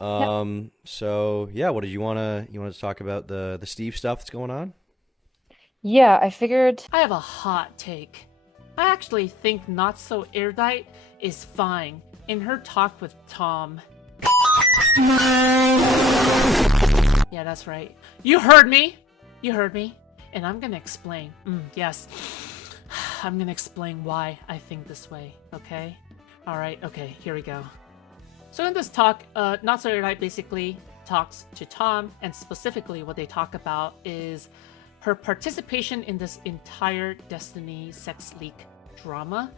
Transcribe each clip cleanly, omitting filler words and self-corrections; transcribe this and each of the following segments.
Yep. So yeah, what did you want to talk about the Steve stuff that's going on? Yeah, I figured. I have a hot take. I actually think NotSoErudite is fine in her talk with Tom. Yeah, that's right. You heard me! You heard me. And I'm gonna explain. Yes. I'm gonna explain why I think this way, okay? Alright, okay, here we go. So in this talk, NotSoErudite basically talks to Tom, and specifically what they talk about is her participation in this entire Destiny sex leak drama.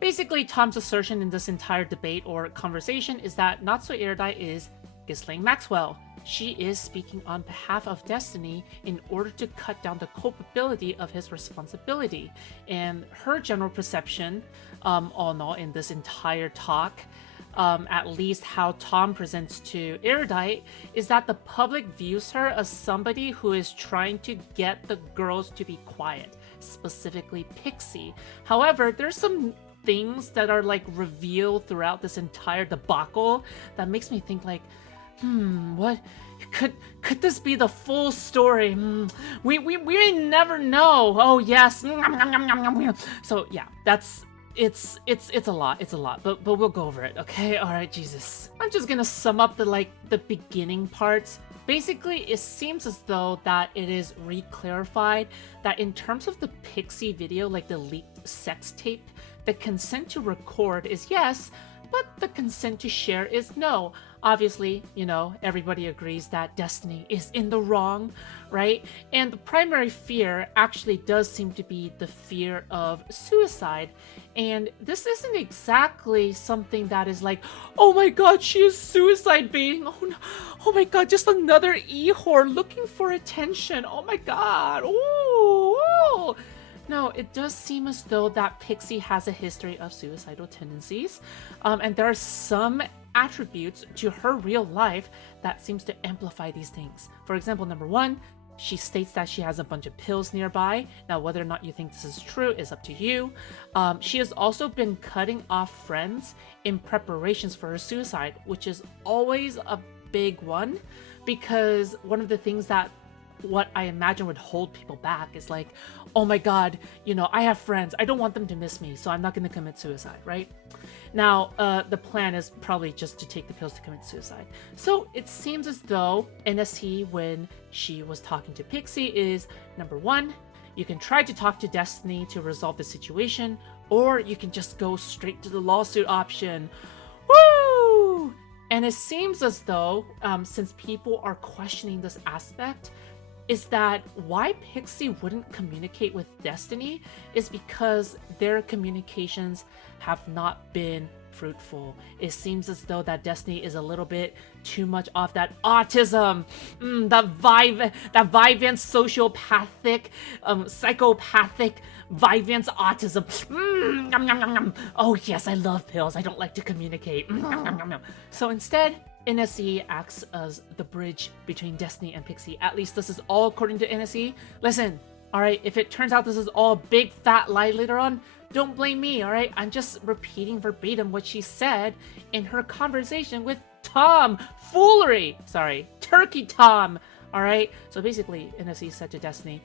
Basically, Tom's assertion in this entire debate or conversation is that NotSoErudite is Ghislaine Maxwell. She is speaking on behalf of Destiny in order to cut down the culpability of his responsibility. And her general perception, all in all, in this entire talk, at least how Tom presents to Erudite, is that the public views her as somebody who is trying to get the girls to be quiet, specifically Pixie. However, there's some things that are like revealed throughout this entire debacle that makes me think like, what could this be the full story? We may never know. Oh yes. So yeah, it's a lot. It's a lot. But we'll go over it, okay? All right, Jesus. I'm just gonna sum up the beginning parts. Basically, it seems as though that it is re-clarified that in terms of the Pixie video, like the leaked sex tape, the consent to record is yes, but the consent to share is no. Obviously, everybody agrees that Destiny is in the wrong, right? And the primary fear actually does seem to be the fear of suicide. And this isn't exactly something that is like, oh my god, she is suicide baiting. Oh no, oh my god, just another e-whore looking for attention. Oh my god. Ooh, ooh. No, it does seem as though that Pixie has a history of suicidal tendencies, and there are some attributes to her real life that seems to amplify these things. For example, number one, she states that she has a bunch of pills nearby. Now, whether or not you think this is true is up to you. She has also been cutting off friends in preparations for her suicide, which is always a big one, because one of the things that what I imagine would hold people back is like, oh my god, I have friends. I don't want them to miss me, so I'm not going to commit suicide, right? Now, the plan is probably just to take the pills to commit suicide. So it seems as though NSC, when she was talking to Pixie, is number one, you can try to talk to Destiny to resolve the situation, or you can just go straight to the lawsuit option. Woo! And it seems as though, since people are questioning this aspect, is that why Pixie wouldn't communicate with Destiny is because their communications have not been fruitful. It seems as though that Destiny is a little bit too much off that autism, that Vivance sociopathic, psychopathic Vivance autism. Yum, yum, yum, yum. Oh yes, I love pills. I don't like to communicate. Yum, yum, yum. So instead, NSE acts as the bridge between Destiny and Pixie. At least this is all according to NSE. Listen, alright, if it turns out this is all a big fat lie later on, don't blame me, alright? I'm just repeating verbatim what she said in her conversation with Tom. Foolery! Sorry, Turkey Tom, alright? So basically, NSE said to Destiny,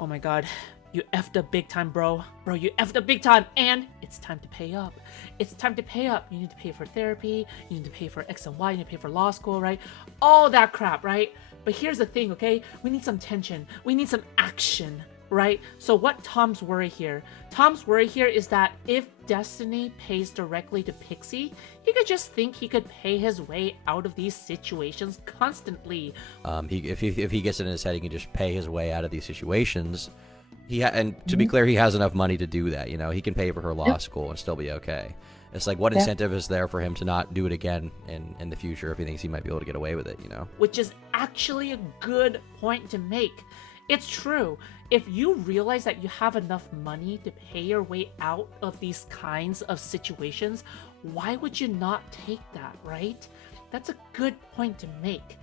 oh my god, you effed up big time, bro. Bro, you effed up big time, and it's time to pay up. It's time to pay up. You need to pay for therapy, you need to pay for X and Y, you need to pay for law school, right? All that crap, right? But here's the thing, okay? We need some tension. We need some action, right? So what Tom's worry here? Tom's worry here is that if Destiny pays directly to Pixie, he could just think he could pay his way out of these situations constantly. If he gets it in his head, he can just pay his way out of these situations. And to be clear, he has enough money to do that. He can pay for her law school and still be okay. It's like, what incentive is there for him to not do it again in the future if he thinks he might be able to get away with it, Which is actually a good point to make. It's true. If you realize that you have enough money to pay your way out of these kinds of situations, why would you not take that, right? That's a good point to make.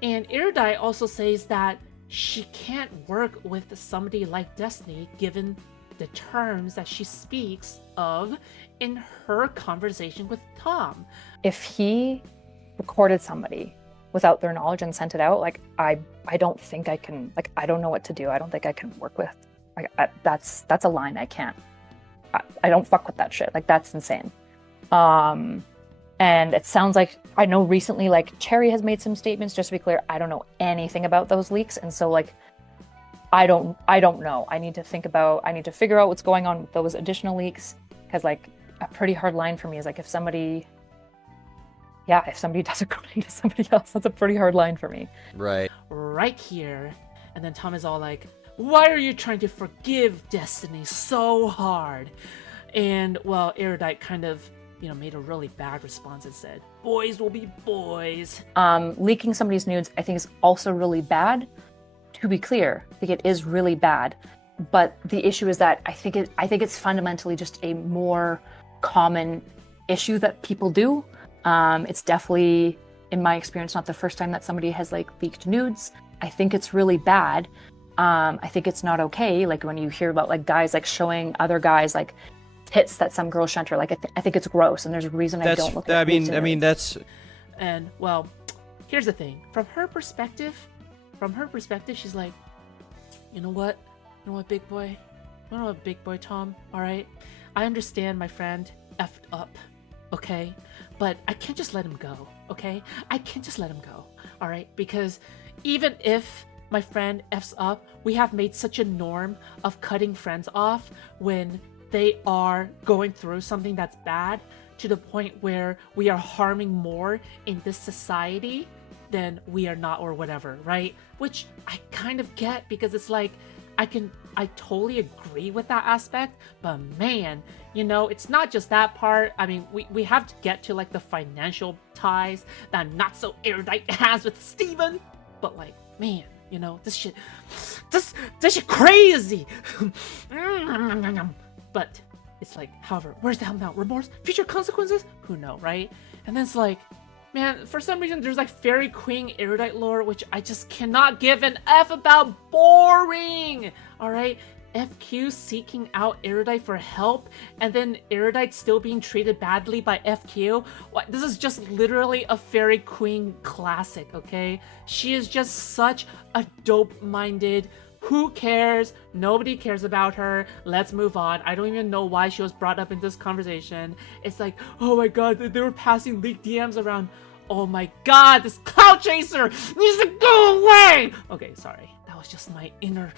And Erudite also says that she can't work with somebody like Destiny given the terms that she speaks of in her conversation with Tom. If he recorded somebody without their knowledge and sent it out, like I don't think I can, like I don't know what to do. I don't think I can work with. That's a line I can't. I don't fuck with that shit. Like that's insane. And it sounds like, I know recently, like Cherry has made some statements. Just to be clear, I don't know anything about those leaks, and so like I don't know. I need to figure out what's going on with those additional leaks, because like a pretty hard line for me is like if somebody does according to somebody else, that's a pretty hard line for me. Right here. And then Tom is all like, why are you trying to forgive Destiny so hard? And well, Erudite kind of, made a really bad response and said, boys will be boys. Leaking somebody's nudes, I think, is also really bad. To be clear, I think it is really bad. But the issue is that I think it's fundamentally just a more common issue that people do. It's definitely, in my experience, not the first time that somebody has like leaked nudes. I think it's really bad. I think it's not okay. Like when you hear about like guys like showing other guys like tits that some girls sent her, like I think it's gross, and there's a reason I don't look at it. I mean that's. And well, here's the thing. From her perspective, she's like, you know what, big boy, big boy Tom. All right, I understand my friend effed up, okay, but I can't just let him go, okay? I can't just let him go, all right? Because even if my friend F's up, we have made such a norm of cutting friends off when they are going through something that's bad, to the point where we are harming more in this society than we are not, or whatever, right? Which I kind of get, because it's like, I totally agree with that aspect, but man, it's not just that part. I mean, we have to get to like the financial ties that NotSoErudite has with Steven, but like, man, this shit crazy. But it's like, however, where's the hell now? Remorse? Future consequences? Who know, right? And then it's like, man, for some reason there's like Fairy Queen Erudite lore, which I just cannot give an F about. Boring! Alright? FQ seeking out Erudite for help, and then Erudite still being treated badly by FQ? What? This is just literally a Fairy Queen classic, okay? She is just such a dope-minded, who cares? Nobody cares about her. Let's move on. I don't even know why she was brought up in this conversation. It's like, oh my god, they were passing leaked DMs around. Oh my god, this cloud chaser needs to go away! Okay, sorry. That was just my inner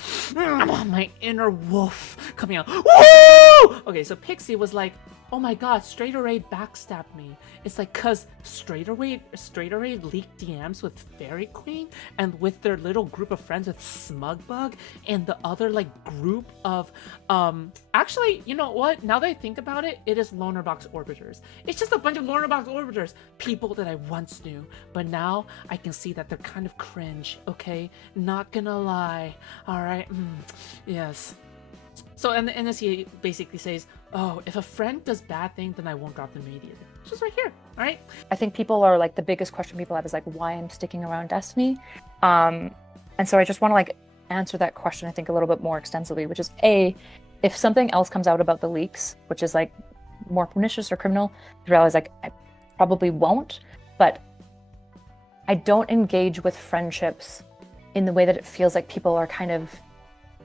wolf coming out. Woo! Okay, so Pixie was like, oh my god, Straight Array backstabbed me. It's like, cause Straight Array leaked DMs with Fairy Queen, and with their little group of friends with Smugbug, and the other like group of actually, you know what? Now that I think about it, it is Loner Box Orbiters. It's just a bunch of Loner Box Orbiters, people that I once knew, but now I can see that they're kind of cringe. Okay, not gonna lie. All right, yes. So, and as he basically says, oh, if a friend does bad thing, then I won't drop them immediately. It's just right here, all right? I think people are like, the biggest question people have is like, why I'm sticking around Destiny. And so I just want to like answer that question, I think, a little bit more extensively, which is A, if something else comes out about the leaks, which is like more pernicious or criminal, I realize like I probably won't, but I don't engage with friendships in the way that it feels like people are kind of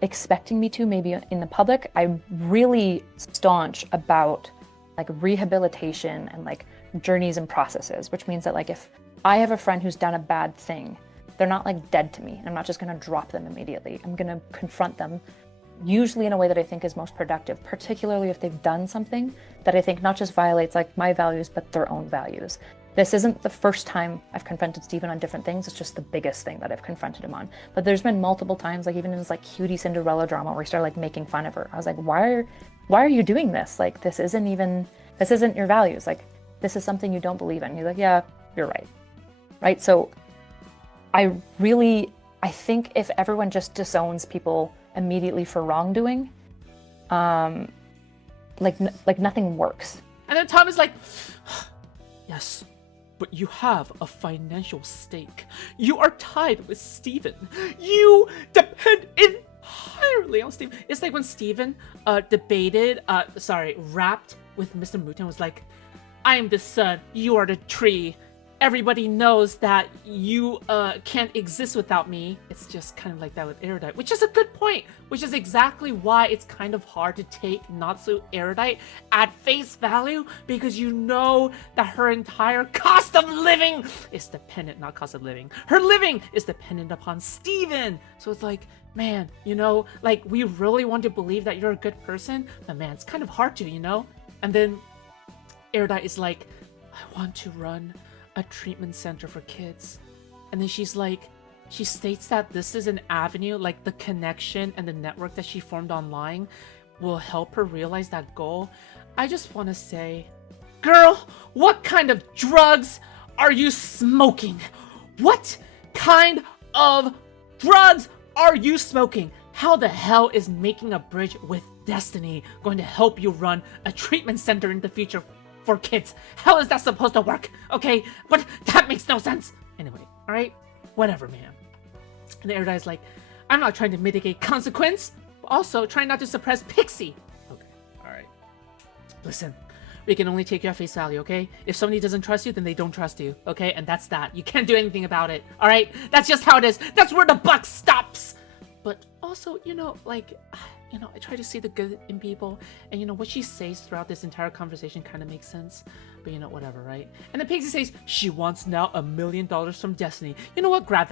expecting me to, maybe in the public. I'm really staunch about like rehabilitation and like journeys and processes, which means that like if I have a friend who's done a bad thing, they're not like dead to me. I'm not just going to drop them immediately. I'm going to confront them, usually in a way that I think is most productive, particularly if they've done something that I think not just violates like my values, but their own values. This isn't the first time I've confronted Steven on different things. It's just the biggest thing that I've confronted him on. But there's been multiple times, like even in this like cutie Cinderella drama where he started like making fun of her. I was like, why are you doing this? Like, this isn't your values. Like, this is something you don't believe in. He's like, yeah, you're right. Right? So I think if everyone just disowns people immediately for wrongdoing, like nothing works. And then Tom is like, yes, but you have a financial stake. You are tied with Steven. You depend entirely on Steven. It's like when Steven rapped with Mr. Muton, was like, I am the sun, you are the tree. everybody knows that you can't exist without me. It's just kind of like that with Erudite, which is a good point, which is exactly why it's kind of hard to take NotSoErudite at face value, because you know that her entire cost of living is dependent, not cost of living, her living is dependent upon Steven. So it's like, man, you know, like, we really want to believe that you're a good person, but man, it's kind of hard to, you know? And then Erudite is like, I want to run a treatment center for kids. And then she's like, she states that this is an avenue, like the connection and the network that she formed online will help her realize that goal. I just want to say, girl, what kind of drugs are you smoking? What kind of drugs are you smoking? How the hell is making a bridge with Destiny going to help you run a treatment center in the future for kids? How is that supposed to work? Okay, what? That makes no sense. Anyway, all right, whatever, man. And Erudite's like, I'm not trying to mitigate consequence, but also trying not to suppress Pixie. Okay, all right. Listen, we can only take you at face value, okay? If somebody doesn't trust you, then they don't trust you, okay? And that's that. You can't do anything about it, all right? That's just how it is. That's where the buck stops. But also, you know, like, you know, I try to see the good in people, and you know, what she says throughout this entire conversation kind of makes sense, but you know, whatever, right? And then Pixie says she wants now $1 million from Destiny. You know what? Grab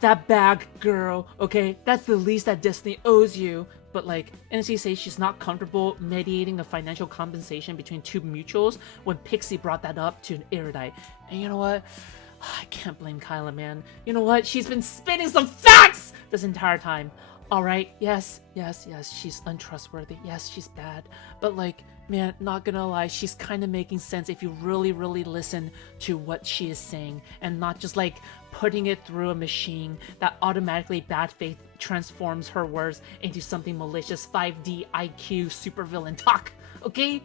that bag, girl, okay? That's the least that Destiny owes you. But like, NC says she's not comfortable mediating a financial compensation between two mutuals when Pixie brought that up to an Erudite. And you know what? I can't blame Kyla, man. You know what? She's been spitting some facts this entire time. All right, yes, she's untrustworthy. Yes, she's bad. But like, man, not gonna lie, she's kind of making sense if you really, really listen to what she is saying and not just like putting it through a machine that automatically bad faith transforms her words into something malicious 5D IQ supervillain talk, okay?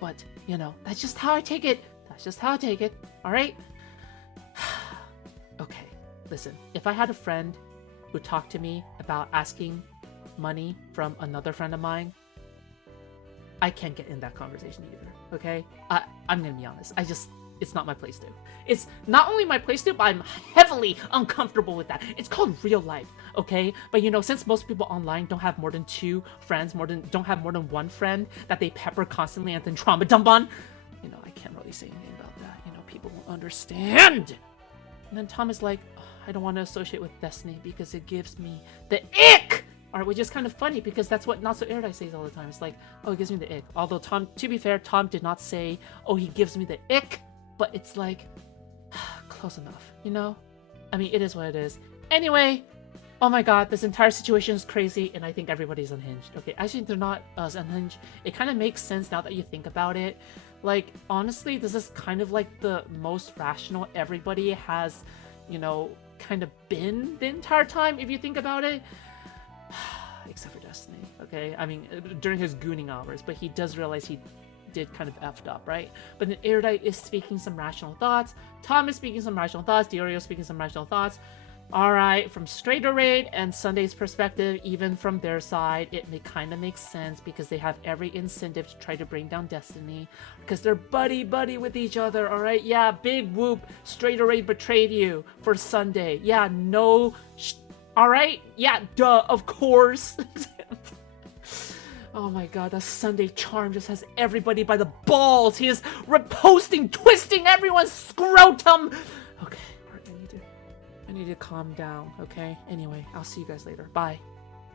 But, you know, that's just how I take it. All right? Okay, listen, if I had a friend who talked to me about asking money from another friend of mine, I can't get in that conversation either, okay? I'm gonna be honest, it's not my place to. It's not only my place to, but I'm heavily uncomfortable with that. It's called real life, okay? But you know, since most people online don't have more than two friends, don't have more than one friend that they pepper constantly and then trauma dump on, you know, I can't really say anything about that. You know, people won't understand. And then Tom is like, oh, I don't want to associate with Destiny because it gives me the ick! Alright, which is kind of funny because that's what NotSoErudite says all the time. It's like, oh, it gives me the ick. Although Tom, to be fair, Tom did not say, oh, he gives me the ick, but it's like, close enough, you know? I mean, it is what it is. Anyway, oh my god, this entire situation is crazy, and I think everybody's unhinged. Okay, actually, they're not as unhinged. It kind of makes sense now that you think about it. Like, honestly, this is kind of like the most rational everybody has, you know, kind of been the entire time, if you think about it. Except for Destiny, okay? I mean, during his gooning hours, but he does realize he did kind of effed up, right? But then Erudite is speaking some rational thoughts, Tom is speaking some rational thoughts, Diorio is speaking some rational thoughts. Alright, from SoErudite and Sunday's perspective, even from their side, it kind of makes sense because they have every incentive to try to bring down Destiny because they're buddy-buddy with each other, alright? Yeah, big whoop, SoErudite betrayed you for Sunday. Yeah, no... Alright? Yeah, duh, of course. Oh my god, that Sunday charm just has everybody by the balls. He is reposting, twisting everyone's scrotum. Okay, alright, I need to calm down, okay? Anyway, I'll see you guys later. Bye.